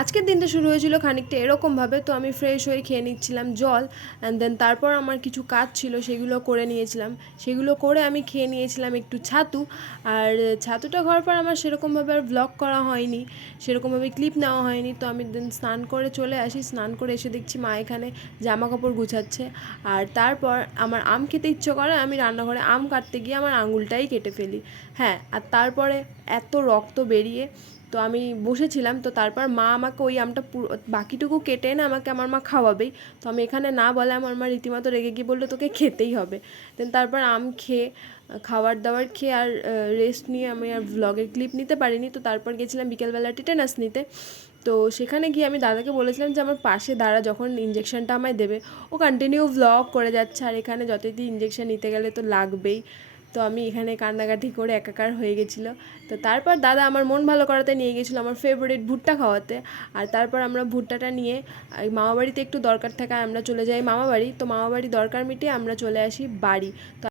আজকের দিনটা শুরু হয়েছিল খানিকটা এরকমভাবে। তো আমি ফ্রেশ হয়ে খেয়ে নিচ্ছিলাম জল, অ্যান্ড দেন তারপর আমার কিছু কাজ ছিল সেগুলো করে নিয়েছিলাম। সেগুলো করে আমি খেয়ে নিয়েছিলাম একটু ছাতু। আর ছাতুটা খাওয়ার পর আমার সেরকমভাবে আর ভ্লগ করা হয়নি, সেরকমভাবে ক্লিপ নেওয়া হয়নি। তো আমি দেন স্নান করে চলে আসি, স্নান করে এসে দেখছি মা এখানে জামা কাপড় গুছাচ্ছে। আর তারপর আমার আম খেতে ইচ্ছে করে, আমি রান্নাঘরে আম কাটতে গিয়ে আমার আঙুলটাই কেটে ফেলি। হ্যাঁ, আর তারপরে এত রক্ত বেরিয়ে, তো আমি বসেছিলাম। তো তারপর মা আমাকে ওই আমটা পুরো বাকিটুকু কেটে এনে আমাকে আমার মা খাওয়াবেই। তো আমি এখানে না বলে আমার মা রীতিমতো রেগে গিয়ে বললো তোকে খেতেই হবে। দেন তারপর আম খেয়ে, খাবার দাবার খেয়ে আর রেস্ট নিয়ে আমি আর ভ্লগের ক্লিপ নিতে পারিনি। তো তারপর গেছিলাম বিকেলবেলা টিটেনাস নিতে। তো সেখানে গিয়ে আমি দাদাকে বলেছিলাম যে আমার পাশে দাঁড়া, যখন ইঞ্জেকশনটা আমায় দেবে। ও কন্টিনিউ ভ্লগ করে যাচ্ছে, আর এখানে যতই ইঞ্জেকশন নিতে গেলে তো লাগবেই। তো আমি এখানে কান্নাকাটি করে একাকার হয়ে গেছিলো। তো তারপর দাদা আমার মন ভালো করাতে নিয়ে গেছিলো আমার ফেভারিট ভুট্টা খাওয়াতে। আর তারপর আমরা ভুট্টাটা নিয়ে মামাবাড়িতে একটু দরকার থাকায় আমরা চলে যাই মামাবাড়ি। তো মামাবাড়ি দরকার মিটিয়ে আমরা চলে আসি বাড়ি। তো